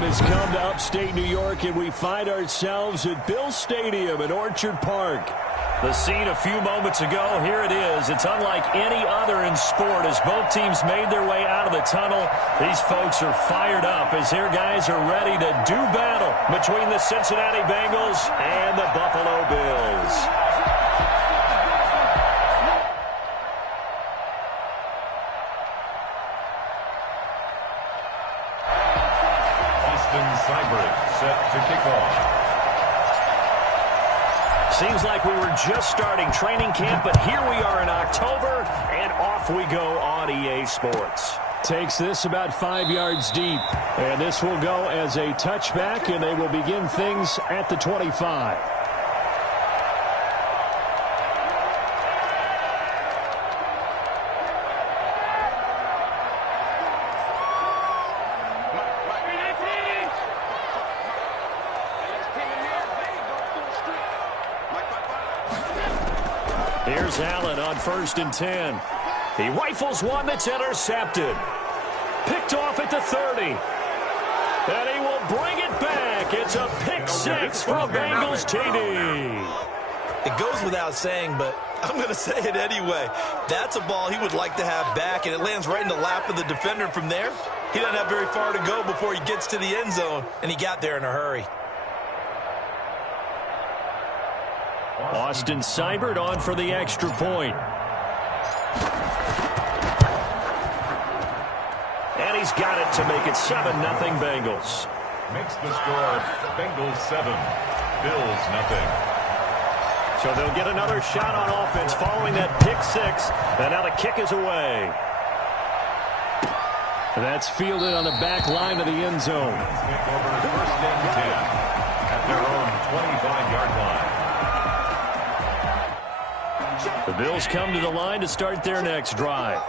time has come to upstate New York, and we find ourselves at Bill Stadium in Orchard Park. The scene a few moments ago, here it is. It's unlike any other in sport as both teams made their way out of the tunnel. These folks are fired up as their guys are ready to do battle between the Cincinnati Bengals and the Buffalo Bills. Set to kick off. Seems like we were just starting training camp, but here we are in October, and off we go on EA Sports. Takes this about 5 yards deep, and this will go as a touchback, and they will begin things at the 25. Here's Allen on 1st and 10. He rifles one that's intercepted. Picked off at the 30. And he will bring it back. It's a pick six for a Bengals TD. It goes without saying, but I'm going to say it anyway. That's a ball he would like to have back, and it lands right in the lap of the defender. From there, he doesn't have very far to go before he gets to the end zone, and he got there in a hurry. Austin Seibert on for the extra point. And he's got it to make it 7-0 Bengals. Makes the score Bengals 7, Bills nothing. So they'll get another shot on offense following that pick six. And now the kick is away. That's fielded on the back line of the end zone. Take over 1st and 10 at their own 25-yard line. The Bills come to the line to start their next drive.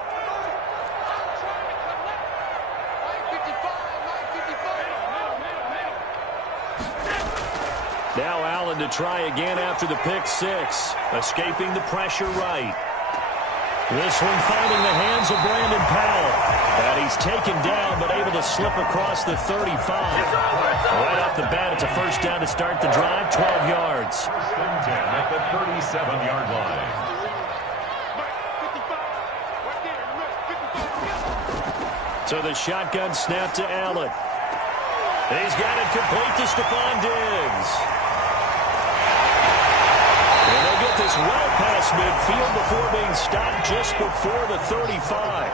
Now Allen to try again after the pick six. Escaping the pressure right. This one finding the hands of Brandon Powell. And he's taken down but able to slip across the 35. Right off the bat, it's a first down to start the drive, 12 yards. 1st and 10 at the 37-yard line. So the shotgun snap to Allen. He's got it complete to Stephon Diggs. And they'll get this well past midfield before being stopped just before the 35.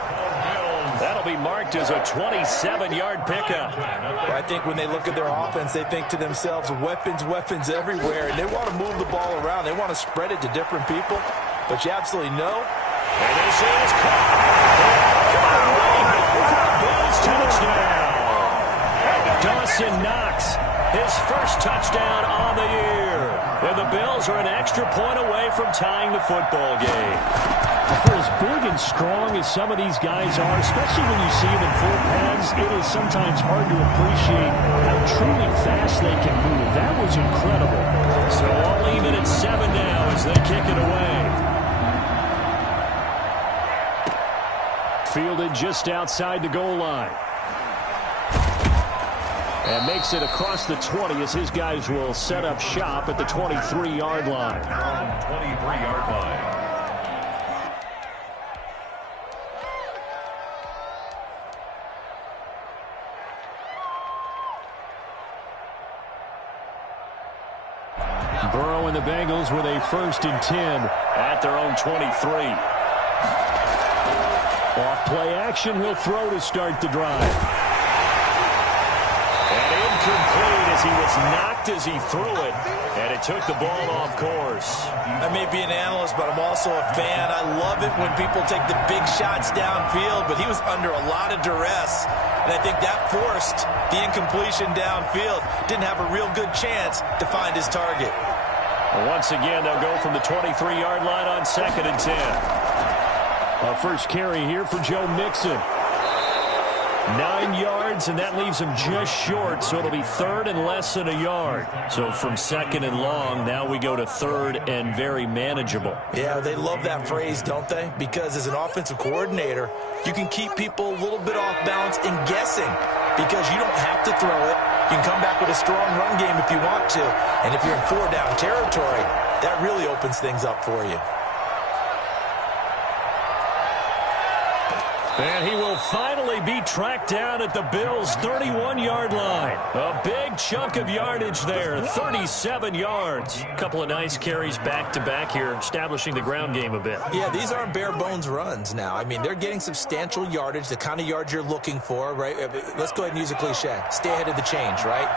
That'll be marked as a 27-yard pickup. Well, I think when they look at their offense, they think to themselves, weapons, weapons everywhere, and they want to move the ball around. They want to spread it to different people, but you absolutely know. And this is caught. Bills touchdown. Dawson Knox, his first touchdown on the year. And the Bills are an extra point away from tying the football game. For as big and strong as some of these guys are, especially when you see them in full pads, it is sometimes hard to appreciate how truly fast they can move. That was incredible. So all even at 7 now as they kick it away. Fielded just outside the goal line. And makes it across the 20 as his guys will set up shop at the 23-yard line. 23-yard line. Burrow and the Bengals with a 1st and 10 at their own 23. Off play action, he'll throw to start the drive. And incomplete as he was knocked as he threw it. And it took the ball off course. I may be an analyst, but I'm also a fan. I love it when people take the big shots downfield, but he was under a lot of duress. And I think that forced the incompletion downfield. Didn't have a real good chance to find his target. Once again, they'll go from the 23-yard line on 2nd and 10. A first carry here for Joe Mixon. 9 yards, and that leaves him just short, so it'll be 3rd and less than a yard. So from 2nd and long, now we go to 3rd and very manageable. Yeah, they love that phrase, don't they? Because as an offensive coordinator, you can keep people a little bit off balance and guessing. because you don't have to throw it. You can come back with a strong run game if you want to. And if you're in 4-down territory, that really opens things up for you. And he will finally be tracked down at the Bills' 31-yard line. A big chunk of yardage there, 37 yards. A couple of nice carries back-to-back here, establishing the ground game a bit. Yeah, these aren't bare-bones runs now. I mean, they're getting substantial yardage, the kind of yards you're looking for, right? Let's go ahead and use a cliche. Stay ahead of the change, right?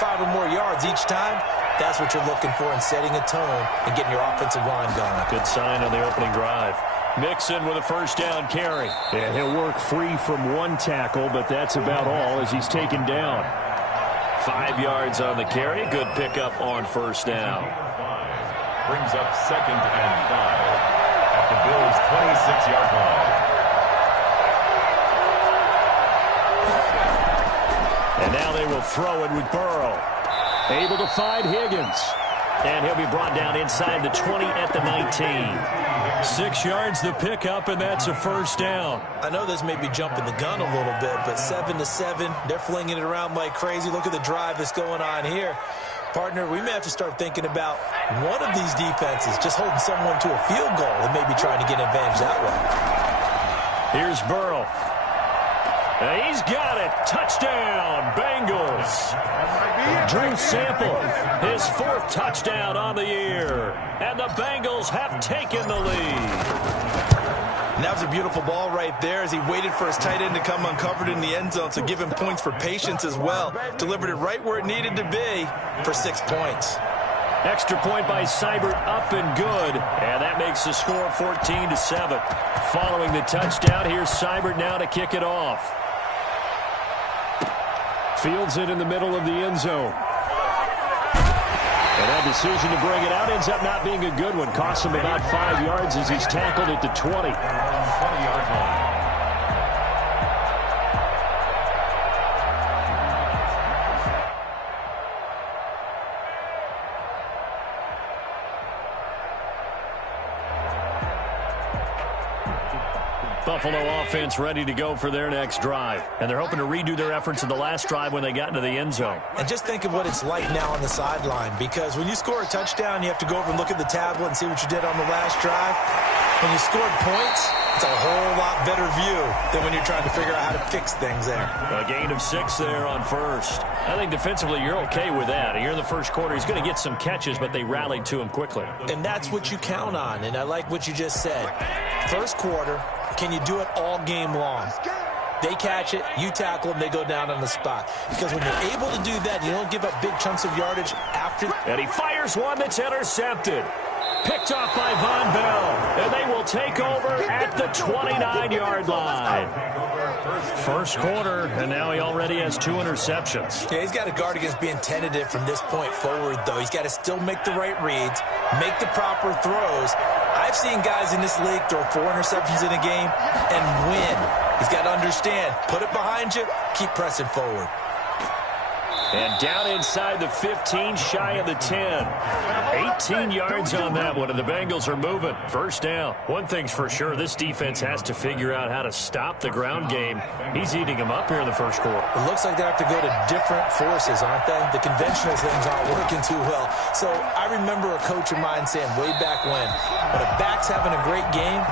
Five or more yards each time. That's what you're looking for in setting a tone and getting your offensive line going. Good sign on the opening drive. Mixon with a first down carry. And he'll work free from one tackle, but that's about all as he's taken down. 5 yards on the carry. Good pickup on first down. Brings up 2nd and 5 at the Bills' 26-yard line. And now they will throw it with Burrow. Able to find Higgins. And he'll be brought down inside the 20 at the 19. 6 yards the pickup, and that's a first down. I know this may be jumping the gun a little bit, but 7-7, they're flinging it around like crazy. Look at the drive that's going on here. Partner, we may have to start thinking about one of these defenses just holding someone to a field goal and maybe trying to get an advantage that way. Here's Burrow. And he's got it. Touchdown, Bengals. Drew Sample, his 4th touchdown on the year. And the Bengals have taken the lead. And that was a beautiful ball right there as he waited for his tight end to come uncovered in the end zone, so give him points for patience as well. Delivered it right where it needed to be for 6 points. Extra point by Seibert, up and good. And that makes the score 14-7. Following the touchdown, here's Seibert now to kick it off. Fields it in the middle of the end zone. And that decision to bring it out ends up not being a good one. Costs him about 5 yards as he's tackled at the 20. 20-yard line. Buffalo offense ready to go for their next drive. And they're hoping to redo their efforts in the last drive when they got into the end zone. And just think of what it's like now on the sideline, because when you score a touchdown, you have to go over and look at the tablet and see what you did on the last drive. When you scored points, it's a whole lot better view than when you're trying to figure out how to fix things there. A gain of 6 there on first. I think defensively you're okay with that. Here in the first quarter, he's going to get some catches, but they rallied to him quickly. And that's what you count on, and I like what you just said. First quarter, can you do it all game long? They catch it, you tackle them, they go down on the spot. Because when you're able to do that, you don't give up big chunks of yardage after. And he fires one that's intercepted. Picked off by Von Bell. And they will take over at the 29-yard line. First quarter, and now he already has 2 interceptions. Yeah, he's got to guard against being tentative from this point forward, though. He's got to still make the right reads, make the proper throws. I've seen guys in this league throw 4 interceptions in a game and win. He's got to understand, put it behind you, keep pressing forward. And down inside the 15, shy of the 10. 18 yards on that one, and the Bengals are moving. First down. One thing's for sure, this defense has to figure out how to stop the ground game. He's eating them up here in the first quarter. It looks like they have to go to different forces, aren't they? The conventional things aren't working too well. So I remember a coach of mine saying way back when a back's having a great game,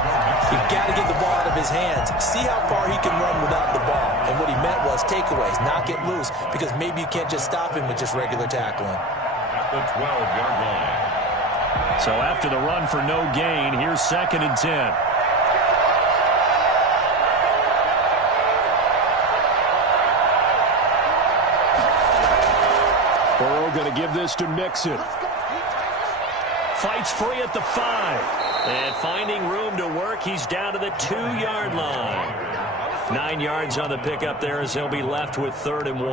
you've got to get the ball out of his hands. See how far he can run without the ball. And what he meant was takeaways, not get loose, because maybe you can't just stop him with just regular tackling. At the 12-yard line. So after the run for no gain, here's 2nd and 10. Burrow going to give this to Mixon. Fights free at the 5. And finding room to work, he's down to the 2-yard line. 9 yards on the pickup there as he'll be left with 3rd and 1.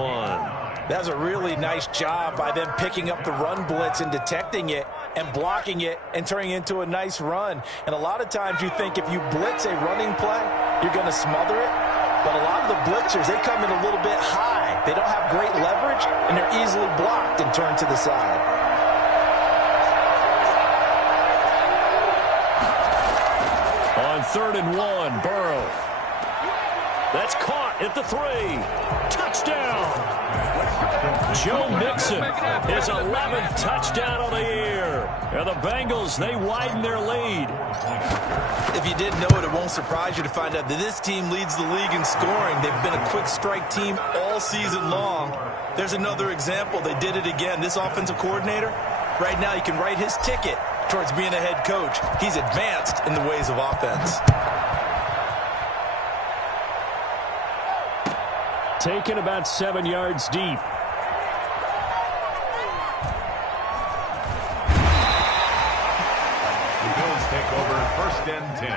That was a really nice job by them picking up the run blitz and detecting it and blocking it and turning it into a nice run. And a lot of times you think if you blitz a running play, you're going to smother it. But a lot of the blitzers, they come in a little bit high. They don't have great leverage, and they're easily blocked and turned to the side. On 3rd and 1, Burrow. That's caught at the 3. Touchdown! Joe Mixon, his 11th touchdown of the year. And the Bengals, they widen their lead. If you didn't know it, it won't surprise you to find out that this team leads the league in scoring. They've been a quick strike team all season long. There's another example. They did it again. This offensive coordinator, right now you can write his ticket towards being a head coach. He's advanced in the ways of offense. Taken about 7 yards deep. The Bills take over 1st and 10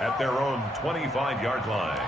at their own 25-yard line.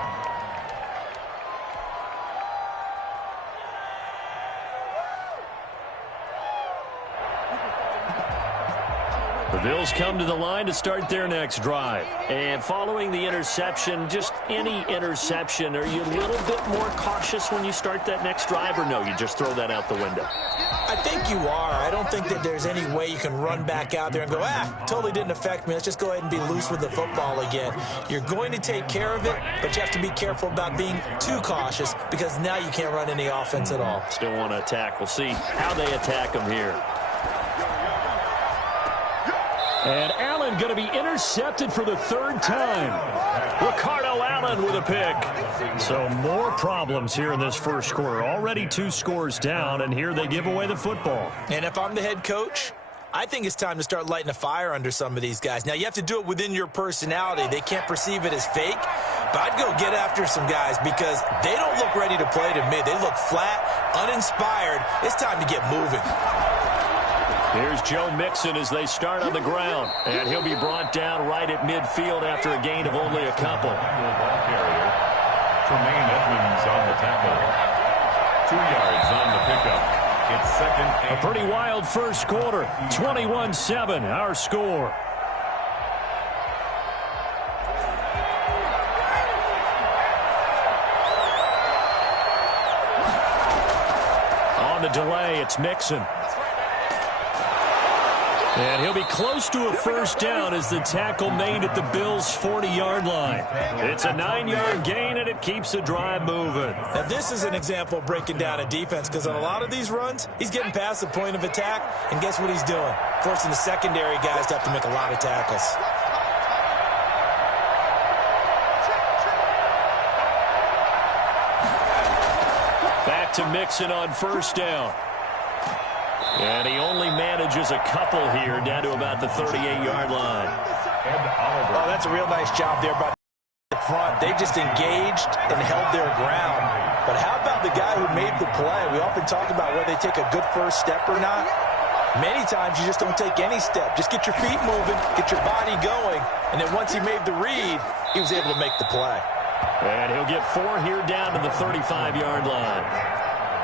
The Bills come to the line to start their next drive. And following the interception, just any interception, are you a little bit more cautious when you start that next drive, or no, you just throw that out the window? I think you are. I don't think that there's any way you can run back out there and go, totally didn't affect me. Let's just go ahead and be loose with the football again. You're going to take care of it, but you have to be careful about being too cautious because now you can't run any offense at all. Still want to attack. We'll see how they attack them here. And Allen going to be intercepted for the 3rd time. Ricardo Allen with a pick. So more problems here in this first quarter. Already 2 scores down, and here they give away the football. And if I'm the head coach, I think it's time to start lighting a fire under some of these guys. Now, you have to do it within your personality. They can't perceive it as fake. But I'd go get after some guys because they don't look ready to play to me. They look flat, uninspired. It's time to get moving. Here's Joe Mixon as they start on the ground. And he'll be brought down right at midfield after a gain of only a couple. Ball carrier, Tremaine Edmonds on the tackle. 2 yards on the pickup. It's 2nd and A pretty wild first quarter. 21-7, our score. On the delay, it's Mixon. And he'll be close to a first down as the tackle made at the Bills' 40-yard line. It's a 9-yard gain, and it keeps the drive moving. Now, this is an example of breaking down a defense because on a lot of these runs, he's getting past the point of attack, and guess what he's doing? Forcing the secondary guys to have to make a lot of tackles. Back to Mixon on first down. And he only manages a couple here down to about the 38-yard line. Oh, that's a real nice job there by the front. They just engaged and held their ground. But how about the guy who made the play? We often talk about whether they take a good first step or not. Many times you just don't take any step. Just get your feet moving, get your body going. And then once he made the read, he was able to make the play. And he'll get 4 here down to the 35-yard line.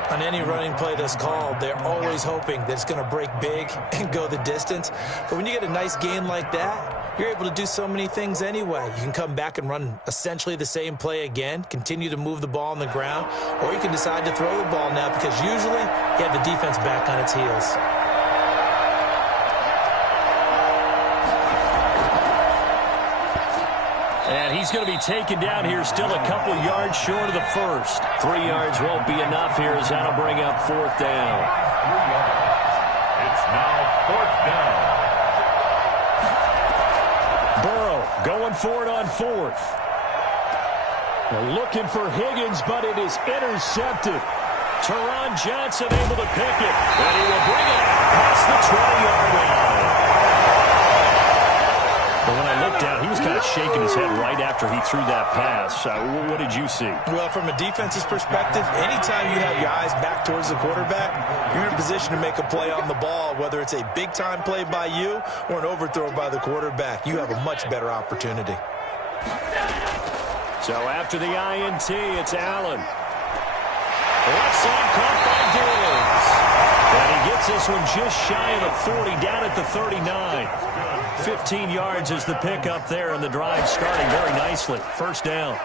On any running play that's called, they're always hoping that it's going to break big and go the distance. But when you get a nice gain like that, you're able to do so many things anyway. You can come back and run essentially the same play again, continue to move the ball on the ground, or you can decide to throw the ball now because usually you have the defense back on its heels. And he's going to be taken down here still a couple yards short of the first. 3 yards won't be enough here as that'll bring up 4th down. 3 yards. It's now 4th down. Burrow going for it on 4th. They're looking for Higgins, but it is intercepted. Teron Johnson able to pick it. And he will bring it out past the 20-yard line. But when I looked down, he was kind of shaking his head right after he threw that pass. What did you see? Well, from a defense's perspective, anytime you have your eyes back towards the quarterback, you're in a position to make a play on the ball, whether it's a big-time play by you or an overthrow by the quarterback. You have a much better opportunity. So after the INT, it's Allen. Left side caught by Diggs. And he gets this one just shy of the 40, down at the 39. 15 yards is the pickup there, and the drive starting very nicely. First down.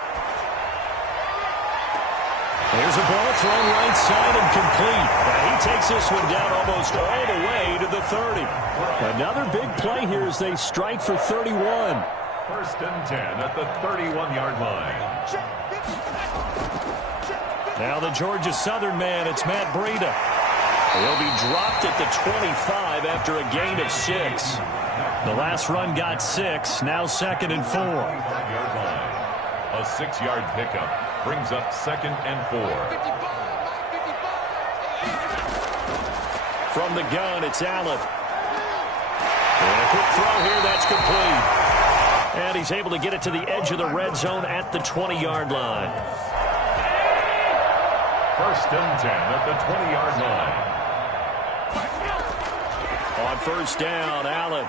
There's a ball thrown right side and complete. And he takes this one down almost all the way to the 30. Another big play here as they strike for 31. 1st and 10 at the 31-yard line. Now the Georgia Southern man, it's Matt Breida. He'll be dropped at the 25 after a gain of 6. The last run got 6, now 2nd and 4. A 6-yard pickup brings up 2nd and 4. From the gun, it's Allen. And a quick throw here, that's complete. And he's able to get it to the edge of the red zone at the 20-yard line. 1st and 10 at the 20-yard line. On 1st down, Allen.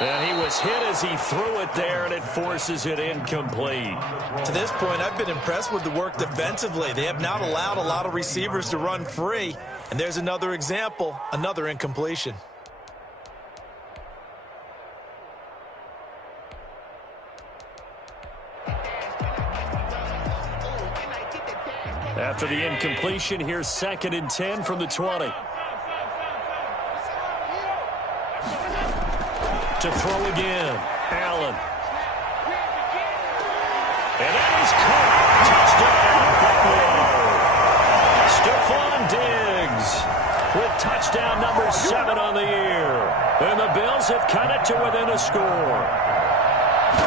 And he was hit as he threw it there, and it forces it incomplete. To this point, I've been impressed with the work defensively. They have not allowed a lot of receivers to run free. And there's another example, another incompletion. After the incompletion, here's 2nd and 10 from the 20. To throw again, Allen. And that is caught. Touchdown, Buffalo. Stephon Diggs with touchdown number 7 on the year. And the Bills have cut it to within a score.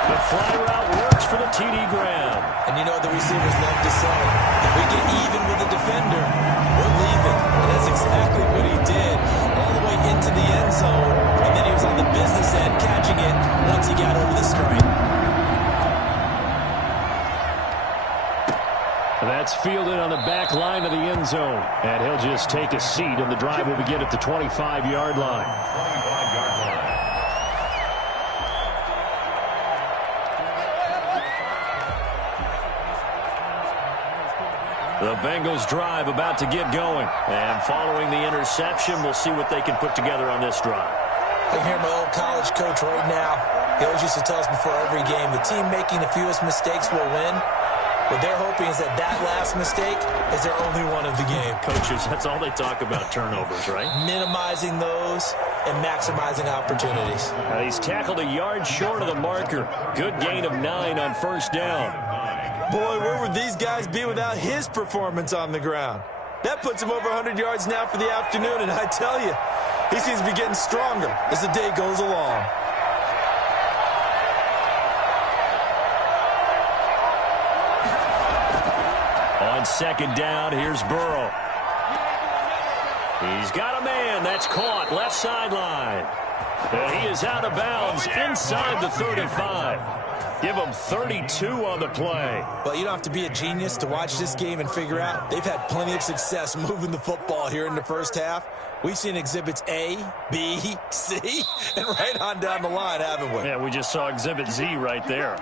The fly route works for the TD Graham. And you know what the receivers love to say? If we get even with the defender, we're leaving. And that's exactly what he did. All the way into the end zone. And then he was on the business end catching it once he got over the stripe. That's fielded on the back line of the end zone. And he'll just take a seat, and the drive will begin at the 25-yard line. 25-yard line. The Bengals drive about to get going. And following the interception, we'll see what they can put together on this drive. I hear my old college coach right now. He always used to tell us before every game, the team making the fewest mistakes will win. What they're hoping is that that last mistake is their only one of the game. Coaches, that's all they talk about, turnovers, right? Minimizing those and maximizing opportunities. He's tackled a yard short of the marker. Good gain of 9 on 1st down. Boy, where would these guys be without his performance on the ground? That puts him over 100 yards now for the afternoon, and I tell you, he seems to be getting stronger as the day goes along. On 2nd down, here's Burrow. He's got a man that's caught left sideline. And he is out of bounds inside the 35. Give him 32 on the play. Well, you don't have to be a genius to watch this game and figure out they've had plenty of success moving the football here in the first half. We've seen exhibits A, B, C, and right on down the line, haven't we? Yeah, we just saw exhibit Z right there.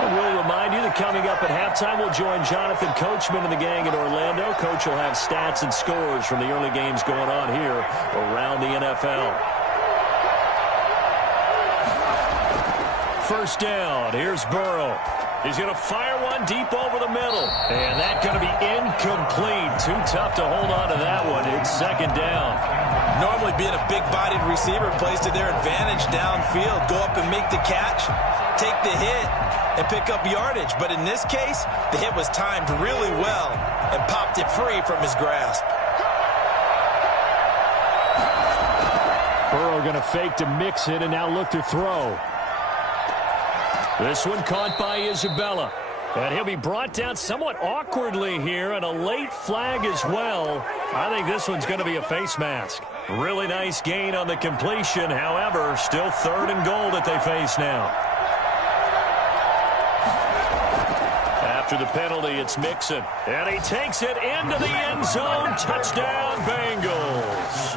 And we'll remind you that coming up at halftime, we'll join Jonathan Coachman and the gang in Orlando. Coach will have stats and scores from the early games going on here around the NFL. 1st down, here's Burrow. He's going to fire one deep over the middle. And that's going to be incomplete. Too tough to hold on to that one. It's 2nd down. Normally being a big-bodied receiver plays to their advantage downfield. Go up and make the catch, take the hit, and pick up yardage. But in this case, the hit was timed really well and popped it free from his grasp. Burrow going to fake to mix it and now look to throw. This one caught by Isabella. And he'll be brought down somewhat awkwardly here, and a late flag as well. I think this one's going to be a face mask. Really nice gain on the completion. However, still 3rd and goal that they face now. After the penalty, it's Mixon. And he takes it into the end zone. Touchdown, Bengals.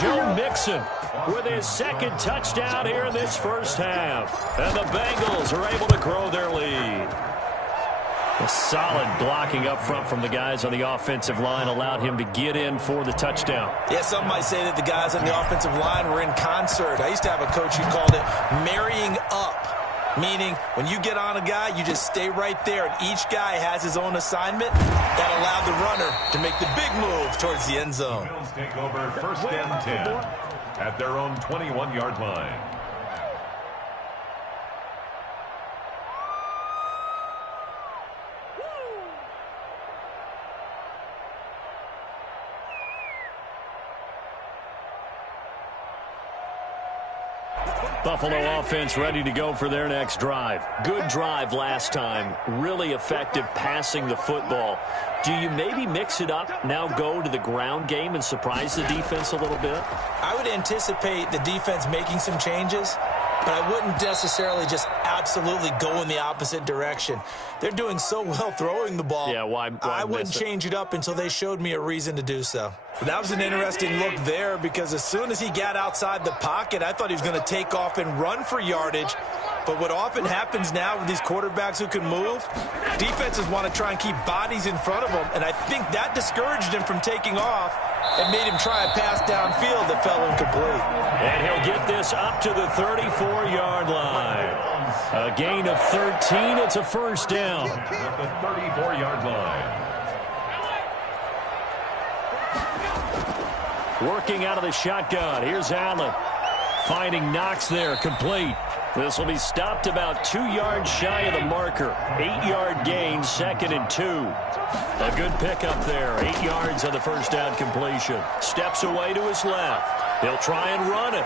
Joe Mixon with his 2nd touchdown here in this first half. And the Bengals are able to grow their lead. A solid blocking up front from the guys on the offensive line allowed him to get in for the touchdown. Yeah, some might say that the guys on the offensive line were in concert. I used to have a coach who called it marrying up, meaning when you get on a guy, you just stay right there, and each guy has his own assignment that allowed the runner to make the big move towards the end zone. Bills take over 1st and 10 at their own 21-yard line. Buffalo offense ready to go for their next drive. Good drive last time. Really effective passing the football. Do you maybe mix it up, now go to the ground game and surprise the defense a little bit? I would anticipate the defense making some changes, but I wouldn't necessarily just absolutely go in the opposite direction. They're doing so well throwing the ball. Yeah, why I wouldn't change it up until they showed me a reason to do so. That was an interesting look there because as soon as he got outside the pocket, I thought he was going to take off and run for yardage. But what often happens now with these quarterbacks who can move, defenses want to try and keep bodies in front of them, and I think that discouraged him from taking off and made him try a pass downfield that fell incomplete. And he'll get this up to the 34-yard line. A gain of 13. It's a first down. At the 34-yard line. Working out of the shotgun. Here's Allen. Finding Knox there, complete. This will be stopped about 2 yards shy of the marker. 8-yard gain, 2nd and 2. A good pickup there. 8 yards on the first down completion. Steps away to his left. He'll try and run it.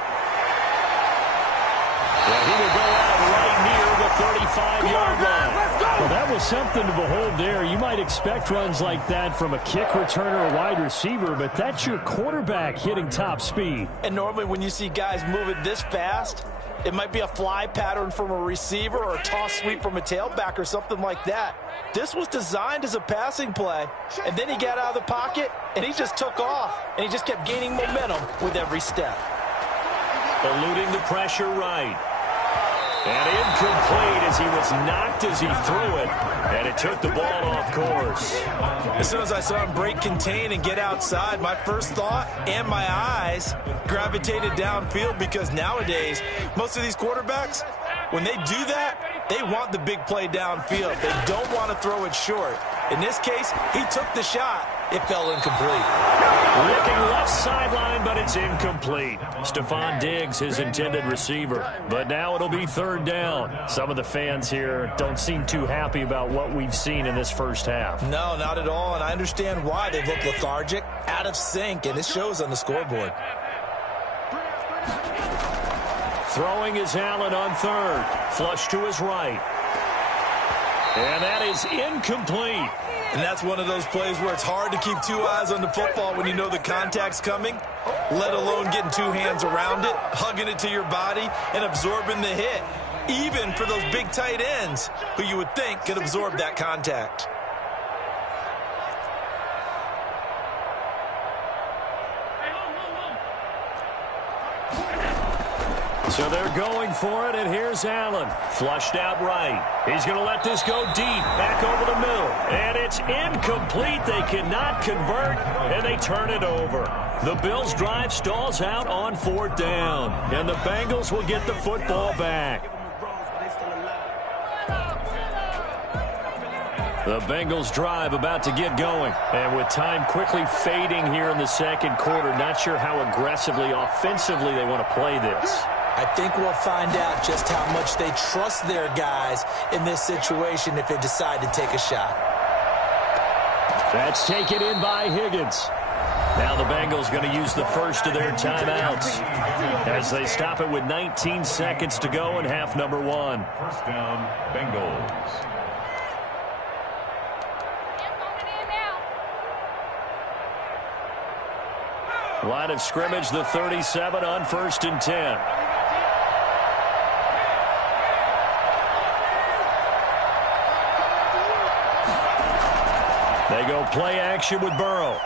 Well, he will go out right near the 35-yard line. Well, that was something to behold there. You might expect runs like that from a kick returner or wide receiver, but that's your quarterback hitting top speed. And normally when you see guys moving this fast, it might be a fly pattern from a receiver or a toss sweep from a tailback or something like that. This was designed as a passing play, and then he got out of the pocket, and he just took off, and he just kept gaining momentum with every step. Eluding the pressure right. And incomplete as he was knocked as he threw it, and it took the ball off course. As soon as I saw him break contain and get outside, my first thought and my eyes gravitated downfield because nowadays, most of these quarterbacks, when they do that, they want the big play downfield. They don't want to throw it short. In this case, he took the shot. It fell incomplete. Looking left sideline, but it's incomplete. Stephon Diggs, his intended receiver. But now it'll be 3rd down. Some of the fans here don't seem too happy about what we've seen in this first half. No, not at all, and I understand why. They look lethargic, out of sync, and it shows on the scoreboard. Throwing is Allen on 3rd. Flush to his right. And that is incomplete. And that's one of those plays where it's hard to keep 2 eyes on the football when you know the contact's coming, let alone getting 2 hands around it, hugging it to your body, and absorbing the hit, even for those big tight ends who you would think could absorb that contact. So they're going for it, and here's Allen. Flushed out right. He's going to let this go deep, back over the middle. And it's incomplete. They cannot convert, and they turn it over. The Bills' drive stalls out on 4th down, and the Bengals will get the football back. The Bengals' drive about to get going. And with time quickly fading here in the second quarter, not sure how aggressively, offensively they want to play this. I think we'll find out just how much they trust their guys in this situation if they decide to take a shot. That's taken in by Higgins. Now the Bengals going to use the first of their timeouts as they stop it with 19 seconds to go in half number 1. First down, Bengals. Line of scrimmage, the 37 on 1st and 10. They go play action with Burrow.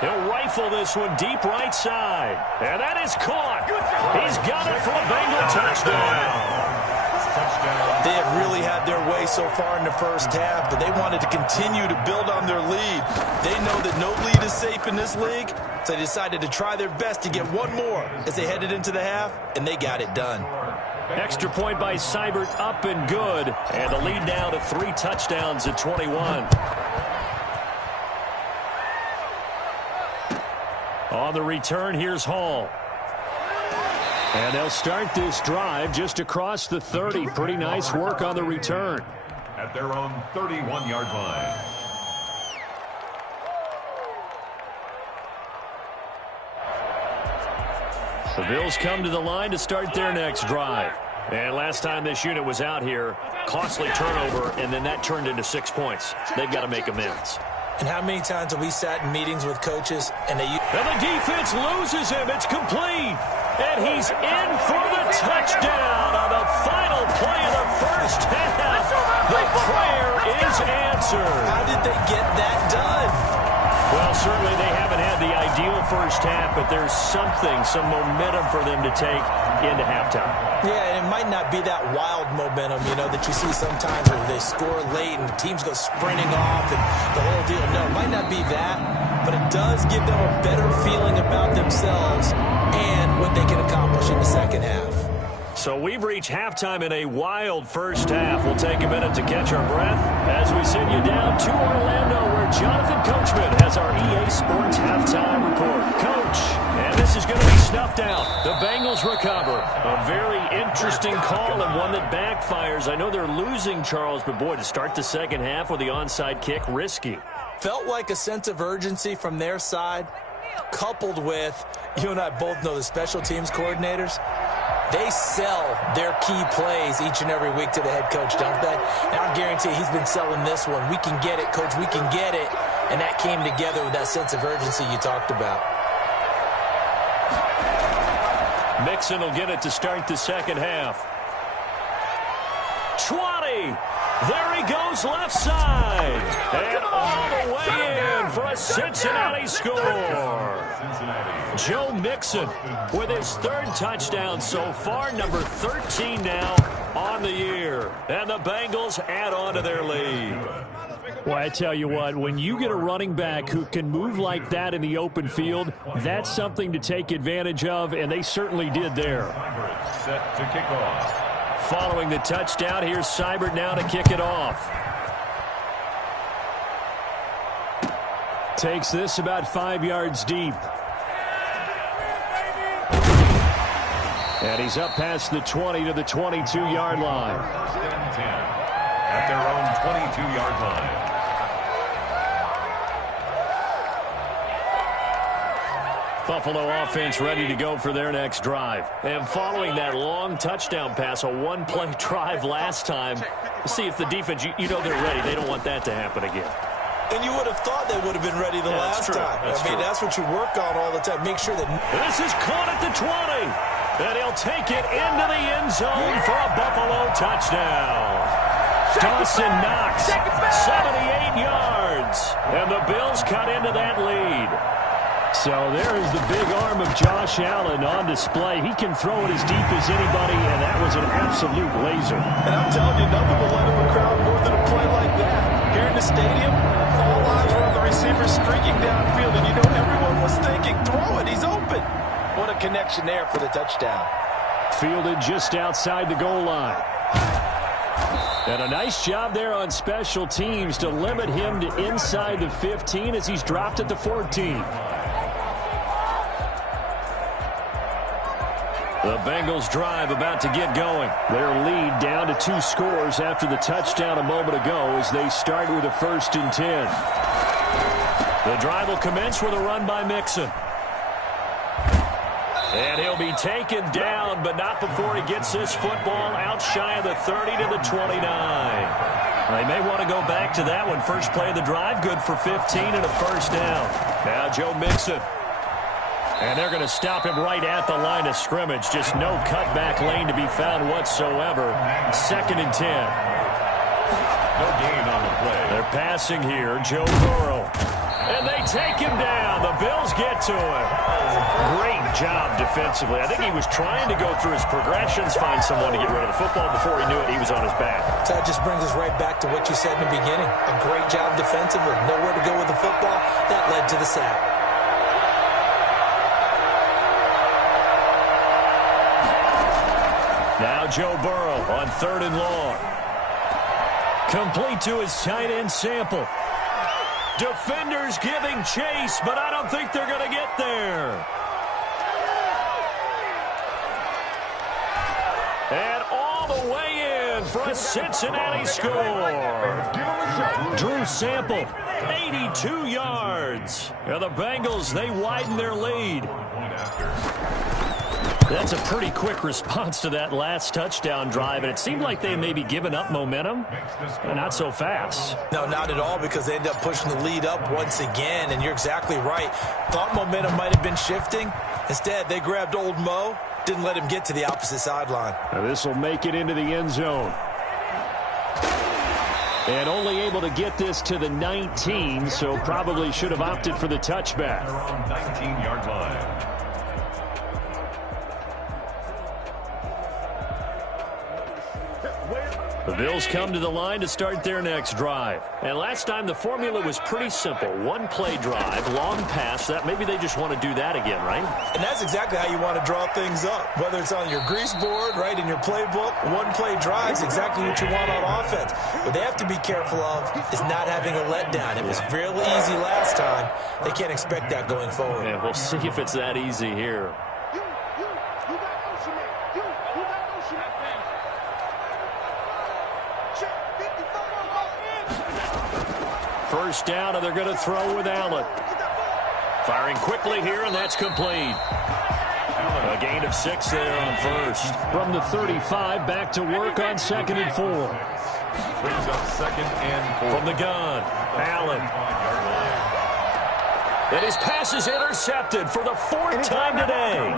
He'll rifle this one deep right side. And that is caught. He's got it for a Bengal touchdown. They have really had their way so far in the first half, but they wanted to continue to build on their lead. They know that no lead is safe in this league, so they decided to try their best to get one more as they headed into the half, and they got it done. Extra point by Seibert, up and good. And the lead now to 3 touchdowns at 21. On the return, here's Hall. And they'll start this drive just across the 30. Pretty nice work on the return. At their own 31-yard line. The Bills come to the line to start their next drive. And last time this unit was out here, costly turnover, and then that turned into 6 points. They've got to make amends. And how many times have we sat in meetings with coaches and they... And the defense loses him. It's complete. And he's in for the touchdown on the final play of the first half. The prayer is answered. How did they get that done? Well, certainly they haven't had the ideal first half, but there's some momentum for them to take into halftime. Yeah, and it might not be that wild momentum, that you see sometimes where they score late and the teams go sprinting off and the whole deal. No, it might not be that, but it does give them a better feeling about themselves and what they can accomplish in the second half. So we've reached halftime in a wild first half. We'll take a minute to catch our breath as we send you down to Orlando, where Jonathan Coachman has our EA Sports halftime report. Coach, and this is going to be snuffed out. The Bengals recover. A very interesting call and one that backfires. I know they're losing, Charles, but boy, to start the second half with the onside kick, risky. Felt like a sense of urgency from their side, coupled with, you and I both know the special teams coordinators. They sell their key plays each and every week to the head coach, don't they? And I guarantee he's been selling this one. We can get it, coach. We can get it. And that came together with that sense of urgency you talked about. Mixon will get it to start the second half. 20. There he goes left side. And all the way in for a Cincinnati score. Joe Mixon with his third touchdown so far, number 13 now on the year. And the Bengals add on to their lead. Well, I tell you what, when you get a running back who can move like that in the open field, that's something to take advantage of, and they certainly did there. Set to kick off. Following the touchdown, here's Seibert now to kick it off. Takes this about 5 yards deep. And he's up past the 20 to the 22-yard line. First and 10 at their own 22-yard line. Buffalo offense ready to go for their next drive. And following that long touchdown pass, a one-play drive last time, see if the defense, you know they're ready. They don't want that to happen again. And you would have thought they would have been ready the last time. That's what you work on all the time. Make sure that... This is caught at the 20. And he'll take it into the end zone for a Buffalo touchdown. Dawson Knox, 78 yards. And the Bills cut into that lead. So there is the big arm of Josh Allen on display. He can throw it as deep as anybody, and that was an absolute laser. And I'm telling you, nothing will light up a crowd more than a play like that. Here in the stadium, all eyes were on the receiver streaking downfield, and you know everyone was thinking, throw it, he's open. What a connection there for the touchdown. Fielded just outside the goal line. And a nice job there on special teams to limit him to inside the 15 as he's dropped at the 14. The Bengals drive about to get going. Their lead down to 2 scores after the touchdown a moment ago as they start with a 1st and 10. The drive will commence with a run by Mixon. And he'll be taken down, but not before he gets this football out shy of the 30 to the 29. They may want to go back to that one. First play of the drive, good for 15 and a 1st down. Now Joe Mixon. And they're going to stop him right at the line of scrimmage. Just no cutback lane to be found whatsoever. 2nd and 10. No gain on the play. They're passing here. Joe Burrow. And they take him down. The Bills get to him. Great job defensively. I think he was trying to go through his progressions, find someone to get rid of the football. Before he knew it, he was on his back. So that just brings us right back to what you said in the beginning. A great job defensively. Nowhere to go with the football. That led to the sack. Now Joe Burrow on 3rd and long. Complete to his tight end Sample. Defenders giving chase, but I don't think they're going to get there. And all the way in for a Cincinnati score. Drew Sample, 82 yards. And the Bengals, they widen their lead. That's a pretty quick response to that last touchdown drive, and it seemed like they may be giving up momentum. Not so fast. No, not at all, because they end up pushing the lead up once again, and you're exactly right. Thought momentum might have been shifting. Instead, they grabbed old Mo, didn't let him get to the opposite sideline. This will make it into the end zone. And only able to get this to the 19, so probably should have opted for the touchback. They're on 19-yard line. The Bills come to the line to start their next drive. And last time the formula was pretty simple. One play drive, long pass. That maybe they just want to do that again, right? And that's exactly how you want to draw things up. Whether it's on your grease board, right, in your playbook, one play drive is exactly what you want on offense. What they have to be careful of is not having a letdown. It was fairly easy last time. They can't expect that going forward. Yeah, we'll see if it's that easy here. First down, and they're going to throw with Allen. Firing quickly here, and that's complete. A gain of 6 there on first. From the 35, back to work on 2nd and 4. Brings up 2nd and 4. From the gun, Allen. And his pass is intercepted for the 4th time today.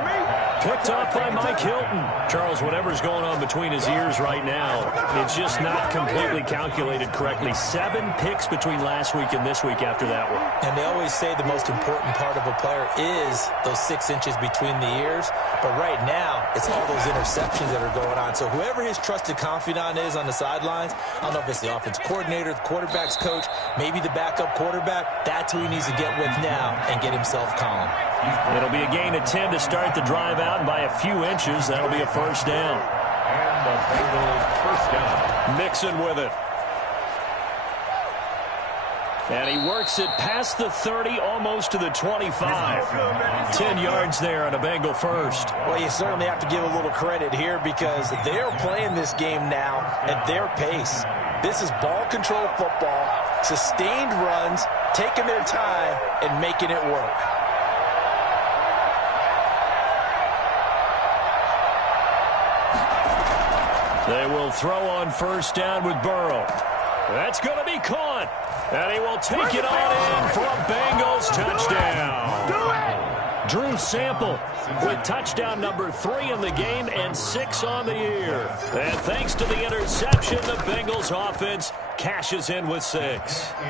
Picked off by Mike Hilton. Charles, whatever's going on between his ears right now, it's just not completely calculated correctly. 7 picks between last week and this week after that one. And they always say the most important part of a player is those 6 inches between the ears. But right now, it's all those interceptions that are going on. So whoever his trusted confidant is on the sidelines, I don't know if it's the offense coordinator, the quarterback's coach, maybe the backup quarterback, that's who he needs to get with now and get himself calm. It'll be a gain of 10 to start the drive out, and by a few inches, that'll be a first down. And the Bengals first down. Mixon with it. And he works it past the 30, almost to the 25. 10 yards there on a Bengal first. Well, you certainly have to give a little credit here because they're playing this game now at their pace. This is ball control football, sustained runs, taking their time, and making it work. They will throw on first down with Burrow. That's going to be caught. And he will take it on in for a Bengals touchdown. Drew Sample with touchdown number 3 in the game and 6 on the year. And thanks to the interception, the Bengals offense cashes in with 6. Is good.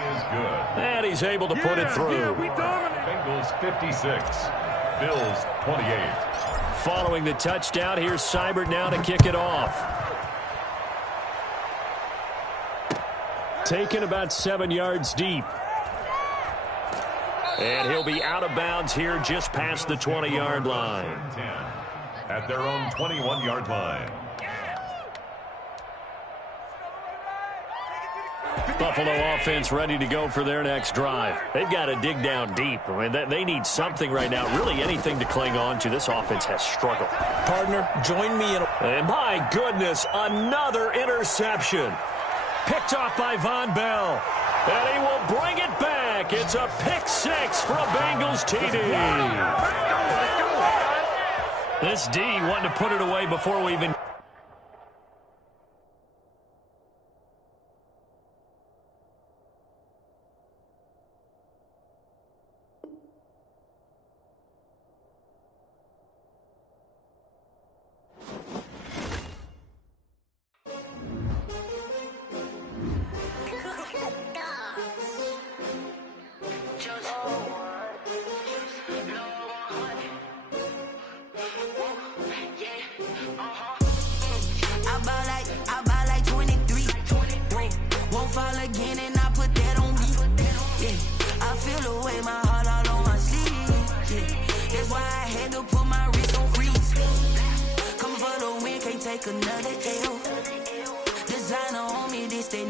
And he's able to put it through. Bengals 56. Bills 28. Following the touchdown, here's Seibert now to kick it off. Taken about 7 yards deep. And he'll be out of bounds here just past the 20-yard line. 10 at their own 21-yard line. Buffalo offense ready to go for their next drive. They've got to dig down deep. I mean, they need something right now, really anything to cling on to. This offense has struggled. Partner, join me in And my goodness, another interception. Picked off by Von Bell. And he will bring it back. It's a pick 6 for a Bengals TD. This D wanting to put it away before we even... Take another L. Designer on me, this they